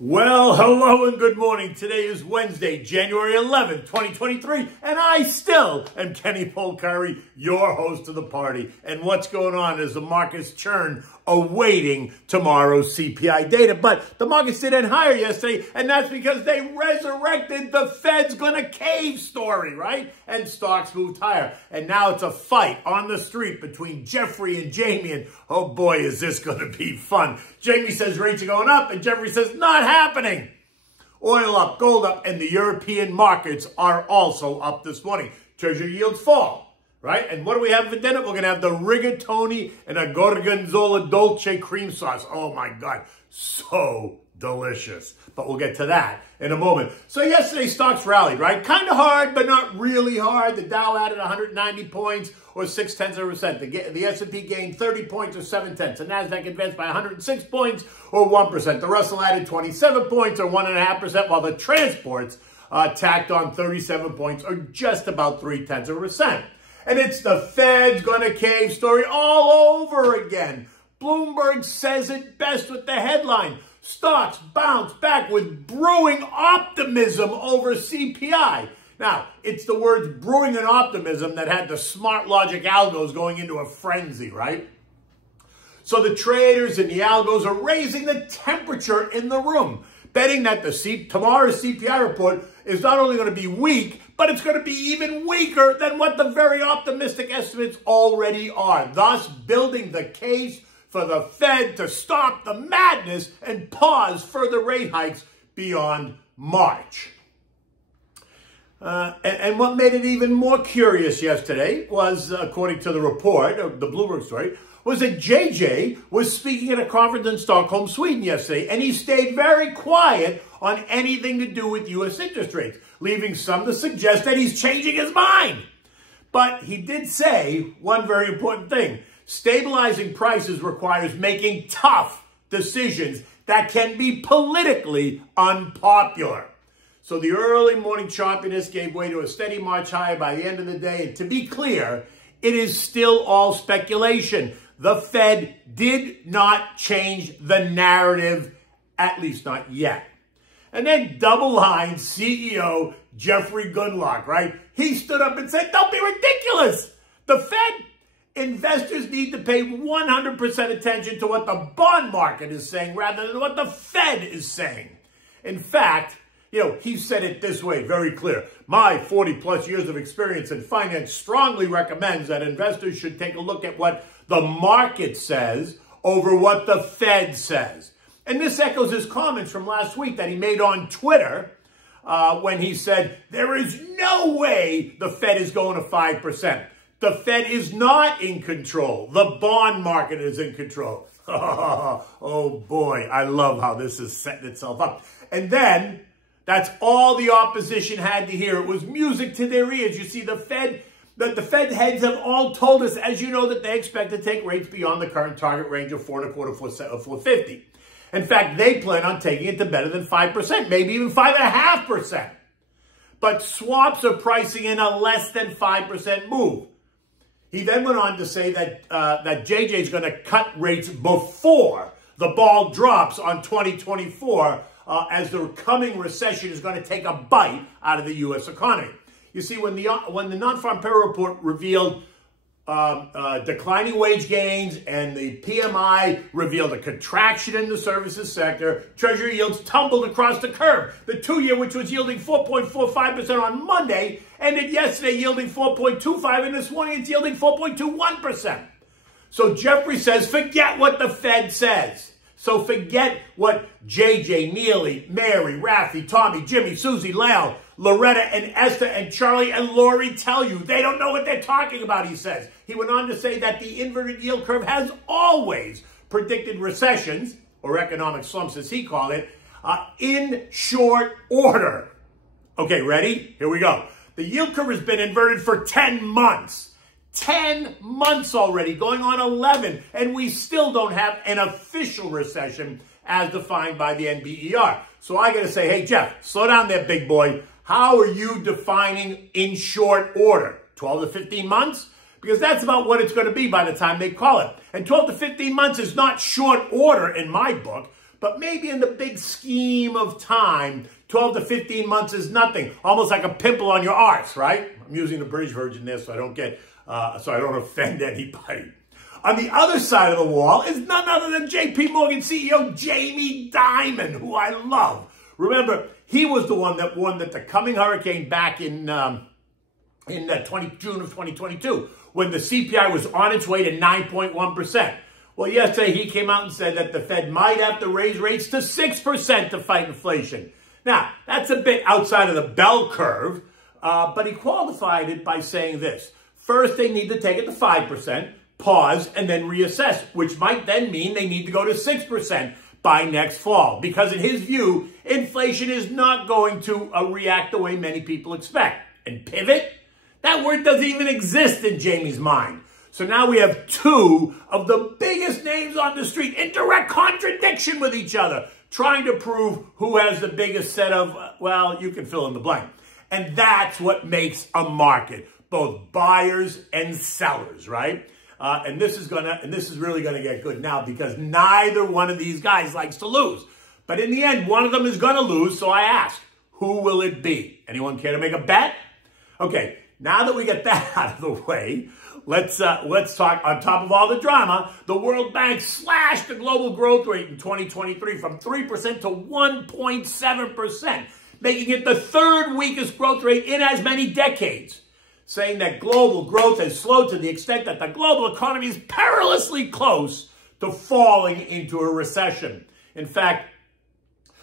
Well, hello and good morning. Today is Wednesday, January 11th, 2023, and I still am Kenny Polcari, your host of the party. And what's going on is the markets churn awaiting tomorrow's CPI data. But the markets did end higher yesterday, and that's because they resurrected the Fed's gonna cave story, right? And stocks moved higher. And now it's a fight on the street between Jeffrey and Jamie, and oh boy, is this gonna be fun. Jamie says rates are going up, and Jeffrey says not happening. Oil up, gold up, and the European markets are also up this morning. Treasury yields fall, right? And what do we have for dinner? We're going to have the Rigatoni and a Gorgonzola dolce cream sauce. Oh my God, so delicious. But we'll get to that in a moment. So yesterday stocks rallied, right? Kind of hard, but not really hard. The Dow added 190 points or 0.6%. The S&P gained 30 points or 0.7. The Nasdaq advanced by 106 points or 1%. The Russell added 27 points or 1.5%, while the transports tacked on 37 points or just about 0.3%. And it's the Fed's gonna cave story all over again. Bloomberg says it best with the headline: stocks bounce back with brewing optimism over CPI. Now, it's the words brewing and optimism that had the smart logic algos going into a frenzy, right? So the traders and the algos are raising the temperature in the room, betting that tomorrow's CPI report is not only going to be weak, but it's going to be even weaker than what the very optimistic estimates already are, thus building the case for the Fed to stop the madness and pause further rate hikes beyond March. And what made it even more curious yesterday was, according to the report of the Bloomberg story, was that JJ was speaking at a conference in Stockholm, Sweden yesterday, and he stayed very quiet on anything to do with U.S. interest rates, leaving some to suggest that he's changing his mind. But he did say one very important thing: stabilizing prices requires making tough decisions that can be politically unpopular. So the early morning choppiness gave way to a steady march higher by the end of the day. And to be clear, it is still all speculation. The Fed did not change the narrative, at least not yet. And then Double Line CEO Jeffrey Goodlock, right? He stood up and said, "Don't be ridiculous. The Fed, investors need to pay 100% attention to what the bond market is saying rather than what the Fed is saying." In fact, he said it this way, very clear: "My 40-plus years of experience in finance strongly recommends that investors should take a look at what the market says over what the Fed says." And this echoes his comments from last week that he made on Twitter when he said, "There is no way the Fed is going to 5%. The Fed is not in control. The bond market is in control." Oh boy, I love how this is setting itself up. And then that's all the opposition had to hear. It was music to their ears. You see, the Fed heads have all told us, as you know, that they expect to take rates beyond the current target range of 4.25% or 4.50. In fact, they plan on taking it to better than 5%, maybe even 5.5%. But swaps are pricing in a less than 5% move. He then went on to say that JJ is going to cut rates before the ball drops on 2024, as the coming recession is going to take a bite out of the U.S. economy. You see, when the non-farm payroll report revealed declining wage gains and the PMI revealed a contraction in the services sector, Treasury yields tumbled across the curve. The 2-year, which was yielding 4.45% on Monday, ended yesterday yielding 4.25%, and this morning it's yielding 4.21%. So Jeffrey says, forget what the Fed says. So forget what JJ, Neely, Mary, Rafi, Tommy, Jimmy, Susie, Lyle, Loretta, and Esther, and Charlie, and Lori tell you. They don't know what they're talking about, he says. He went on to say that the inverted yield curve has always predicted recessions, or economic slumps as he called it, in short order. Okay, ready? Here we go. The yield curve has been inverted for 10 months. 10 months already, going on 11, and we still don't have an official recession as defined by the NBER. So I got to say, hey, Jeff, slow down there, big boy. How are you defining in short order? 12 to 15 months? Because that's about what it's going to be by the time they call it. And 12 to 15 months is not short order in my book. But maybe in the big scheme of time, 12 to 15 months is nothing. Almost like a pimple on your arse, right? I'm using the British version there so I don't offend anybody. On the other side of the wall is none other than JP Morgan CEO Jamie Dimon, who I love. Remember, he was the one that warned that the coming hurricane back in June of 2022, when the CPI was on its way to 9.1%. Well, yesterday he came out and said that the Fed might have to raise rates to 6% to fight inflation. Now, that's a bit outside of the bell curve, but he qualified it by saying this. First, they need to take it to 5%, pause, and then reassess, which might then mean they need to go to 6% by next fall. Because in his view, inflation is not going to react the way many people expect. And pivot? That word doesn't even exist in Jamie's mind. So now we have two of the biggest names on the street in direct contradiction with each other, trying to prove who has the biggest set of, well, you can fill in the blank. And that's what makes a market, both buyers and sellers, right? And this is really gonna get good now because neither one of these guys likes to lose. But in the end, one of them is gonna lose, so I ask, who will it be? Anyone care to make a bet? Okay, now that we get that out of the way, let's talk, on top of all the drama, the World Bank slashed the global growth rate in 2023 from 3% to 1.7%, making it the third weakest growth rate in as many decades, saying that global growth has slowed to the extent that the global economy is perilously close to falling into a recession. In fact,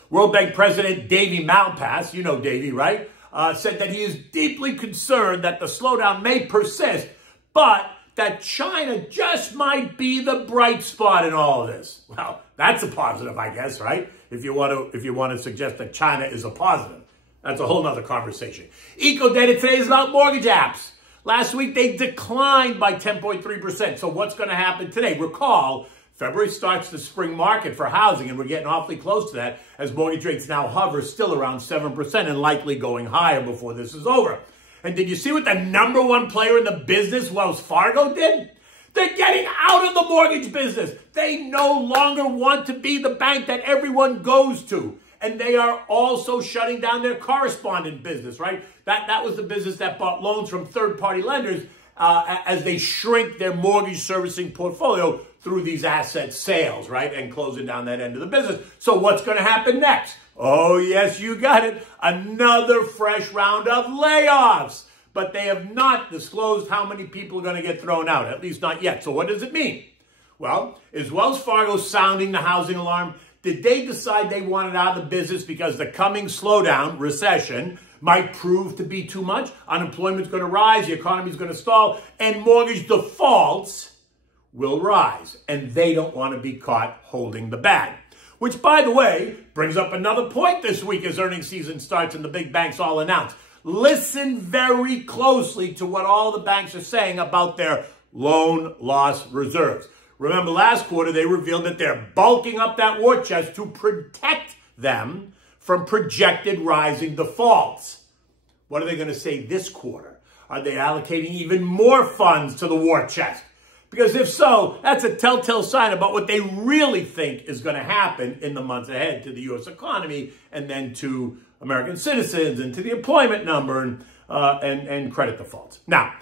World Bank President Davy Malpass, you know Davy, right? Said that he is deeply concerned that the slowdown may persist, but that China just might be the bright spot in all of this. Well, that's a positive, I guess, right? If you want to suggest that China is a positive. That's a whole nother conversation. Eco data today is about mortgage apps. Last week, they declined by 10.3%. So what's going to happen today? Recall, February starts the spring market for housing, and we're getting awfully close to that as mortgage rates now hover still around 7% and likely going higher before this is over. And did you see what the number one player in the business, Wells Fargo, did? They're getting out of the mortgage business. They no longer want to be the bank that everyone goes to. And they are also shutting down their correspondent business, right? That was the business that bought loans from third-party lenders as they shrink their mortgage servicing portfolio through these asset sales, right? And closing down that end of the business. So what's going to happen next? Oh, yes, you got it. Another fresh round of layoffs. But they have not disclosed how many people are going to get thrown out, at least not yet. So what does it mean? Well, is Wells Fargo sounding the housing alarm? Did they decide they wanted out of the business because the coming slowdown, recession, might prove to be too much? Unemployment's going to rise, the economy's going to stall, and mortgage defaults will rise. And they don't want to be caught holding the bag. Which, by the way, brings up another point this week as earnings season starts and the big banks all announce. Listen very closely to what all the banks are saying about their loan loss reserves. Remember, last quarter, they revealed that they're bulking up that war chest to protect them from projected rising defaults. What are they going to say this quarter? Are they allocating even more funds to the war chest? Because if so, that's a telltale sign about what they really think is going to happen in the months ahead to the U.S. economy and then to American citizens and to the employment number and credit defaults. Now,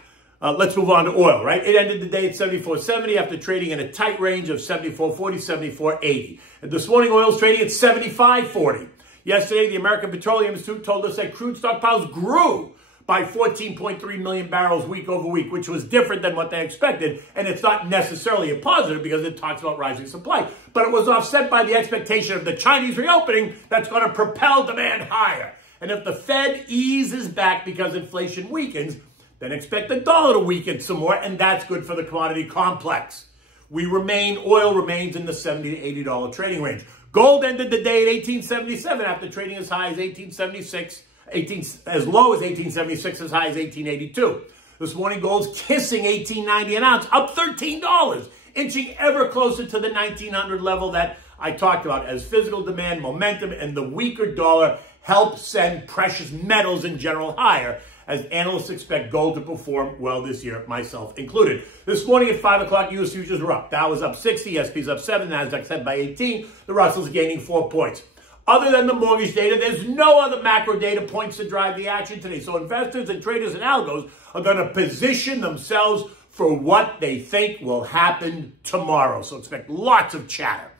let's move on to oil, right? It ended the day at $74.70 after trading in a tight range of $74.40, $74.80. And this morning, oil's trading at $75.40. Yesterday, the American Petroleum Institute told us that crude stockpiles grew by 14.3 million barrels week over week, which was different than what they expected. And it's not necessarily a positive because it talks about rising supply. But it was offset by the expectation of the Chinese reopening that's going to propel demand higher. And if the Fed eases back because inflation weakens, then expect the dollar to weaken some more, and that's good for the commodity complex. Oil remains in the $70 to $80 trading range. Gold ended the day at $18.77 after trading as high as as low as $18.76, as high as $18.82. This morning, gold's kissing $18.90 an ounce, up $13, inching ever closer to the $1,900 level that I talked about as physical demand, momentum, and the weaker dollar help send precious metals in general higher, as analysts expect gold to perform well this year, myself included. This morning at 5 o'clock, U.S. futures were up. Dow was up 60, S&P's up 7, Nasdaq's up by 18, the Russell's gaining 4 points. Other than the mortgage data, there's no other macro data points to drive the action today. So investors and traders and algos are going to position themselves for what they think will happen tomorrow. So expect lots of chatter.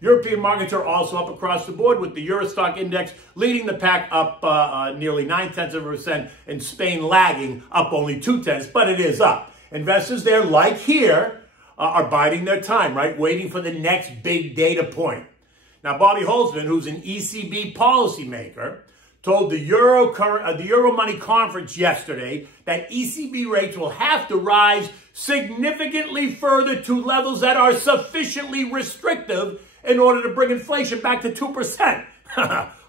European markets are also up across the board, with the Eurostock index leading the pack up nearly 0.9%, and Spain lagging up only 0.2%, but it is up. Investors there, like here, are biding their time, right? Waiting for the next big data point. Now, Bobby Holzman, who's an ECB policymaker, told the Euro Money Conference yesterday that ECB rates will have to rise significantly further to levels that are sufficiently restrictive in order to bring inflation back to 2%.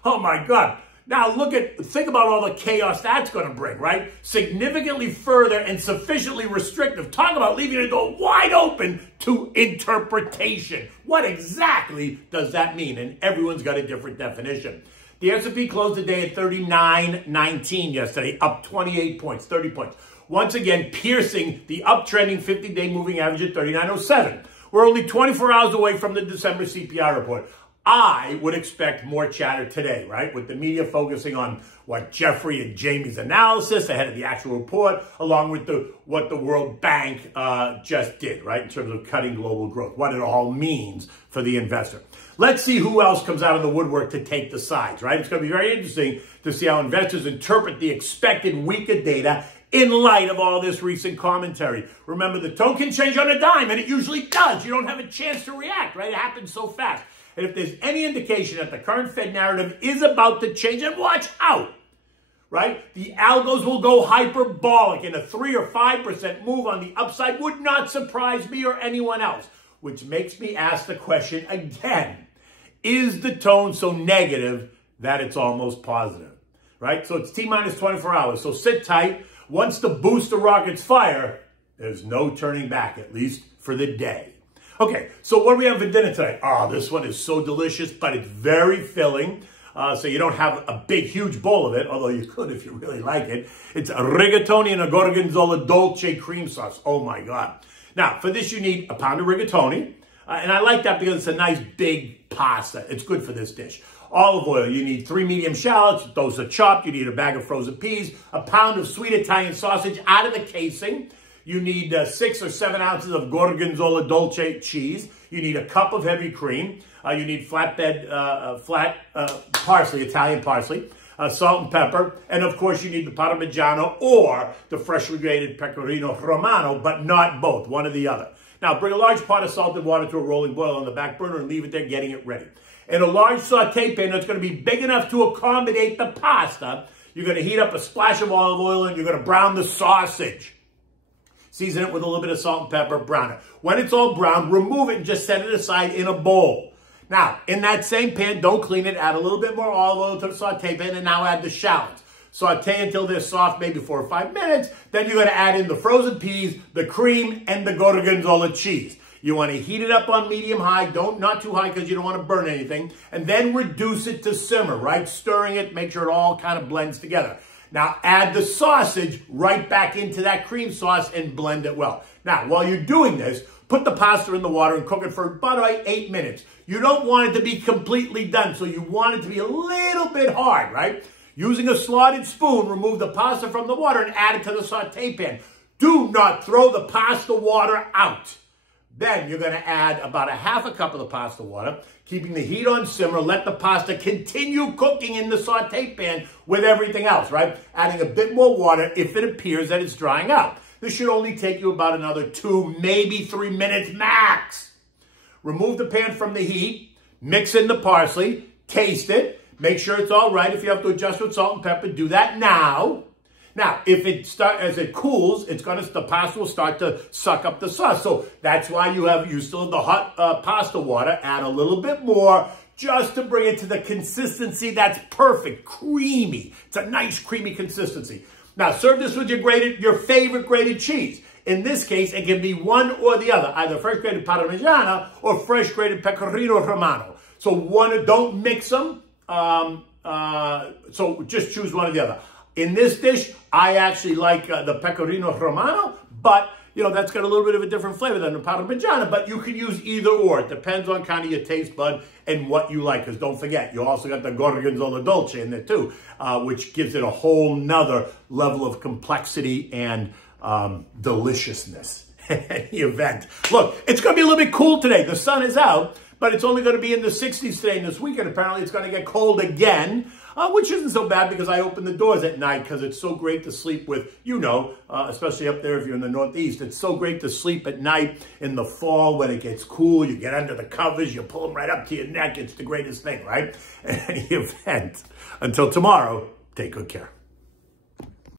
Oh my God. Now think about all the chaos that's going to bring, right? Significantly further and sufficiently restrictive. Talk about leaving the door wide open to interpretation. What exactly does that mean? And everyone's got a different definition. The S&P closed the day at 39.19 yesterday, up 28 points, 30 points. Once again, piercing the uptrending 50-day moving average at 39.07. We're only 24 hours away from the December CPI report. I would expect more chatter today, right? With the media focusing on what Jeffrey and Jamie's analysis ahead of the actual report, along with what the World Bank just did, right? In terms of cutting global growth, what it all means for the investor. Let's see who else comes out of the woodwork to take the sides, right? It's going to be very interesting to see how investors interpret the expected weaker data in light of all this recent commentary. Remember, the tone can change on a dime, and it usually does. You don't have a chance to react, right? It happens so fast. And if there's any indication that the current Fed narrative is about to change, and watch out, right? The algos will go hyperbolic, and a 3 or 5% move on the upside would not surprise me or anyone else, which makes me ask the question again. Is the tone so negative that it's almost positive, right? So it's T-minus 24 hours, so sit tight. Once the booster rockets fire, there's no turning back, at least for the day. Okay, so what do we have for dinner today? Oh, this one is so delicious, but it's very filling. So you don't have a big, huge bowl of it, although you could if you really like it. It's a rigatoni and a gorgonzola dolce cream sauce. Oh, my God. Now, for this, you need a pound of rigatoni. And I like that because it's a nice, big pasta. It's good for this dish. Olive oil, you need 3 medium shallots. Those are chopped. You need a bag of frozen peas, a pound of sweet Italian sausage out of the casing. You need 6 or 7 ounces of Gorgonzola dolce cheese. You need a cup of heavy cream. You need flat parsley, Italian parsley, salt and pepper. And, of course, you need the Parmigiano or the freshly grated Pecorino Romano, but not both, one or the other. Now, bring a large pot of salted water to a rolling boil on the back burner and leave it there getting it ready. In a large saute pan that's going to be big enough to accommodate the pasta, you're going to heat up a splash of olive oil and you're going to brown the sausage. Season it with a little bit of salt and pepper, brown it. When it's all browned, remove it and just set it aside in a bowl. Now, in that same pan, don't clean it. Add a little bit more olive oil to the saute pan and now add the shallots. Saute until they're soft, maybe 4 or 5 minutes. Then you're going to add in the frozen peas, the cream, and the Gorgonzola cheese. You want to heat it up on medium-high, not too high because you don't want to burn anything, and then reduce it to simmer, right? Stirring it, make sure it all kind of blends together. Now, add the sausage right back into that cream sauce and blend it well. Now, while you're doing this, put the pasta in the water and cook it for about 8 minutes. You don't want it to be completely done, so you want it to be a little bit hard, right? Using a slotted spoon, remove the pasta from the water and add it to the saute pan. Do not throw the pasta water out. Then you're going to add about a half a cup of the pasta water, keeping the heat on simmer. Let the pasta continue cooking in the saute pan with everything else, right? Adding a bit more water if it appears that it's drying out. This should only take you about another 2, maybe 3 minutes max. Remove the pan from the heat, mix in the parsley, taste it, make sure it's all right. If you have to adjust with salt and pepper, do that now. Now, as it cools, the pasta will start to suck up the sauce. So that's why you still have the hot pasta water. Add a little bit more just to bring it to the consistency that's perfect, creamy. It's a nice creamy consistency. Now, serve this with your favorite grated cheese. In this case, it can be one or the other, either fresh grated Parmigiano or fresh grated Pecorino Romano. So don't mix them. So just choose one or the other. In this dish, I actually like the pecorino romano, but that's got a little bit of a different flavor than the parmigiana, but you can use either or. It depends on kind of your taste bud and what you like, because don't forget, you also got the Gorgonzola dolce in there too, which gives it a whole nother level of complexity and deliciousness at the event. Look, it's going to be a little bit cool today. The sun is out, but it's only going to be in the 60s today, and this weekend apparently it's going to get cold again, which isn't so bad because I open the doors at night because it's so great to sleep with, especially up there if you're in the Northeast. It's so great to sleep at night in the fall when it gets cool. You get under the covers, you pull them right up to your neck. It's the greatest thing, right? At any event. Until tomorrow, take good care.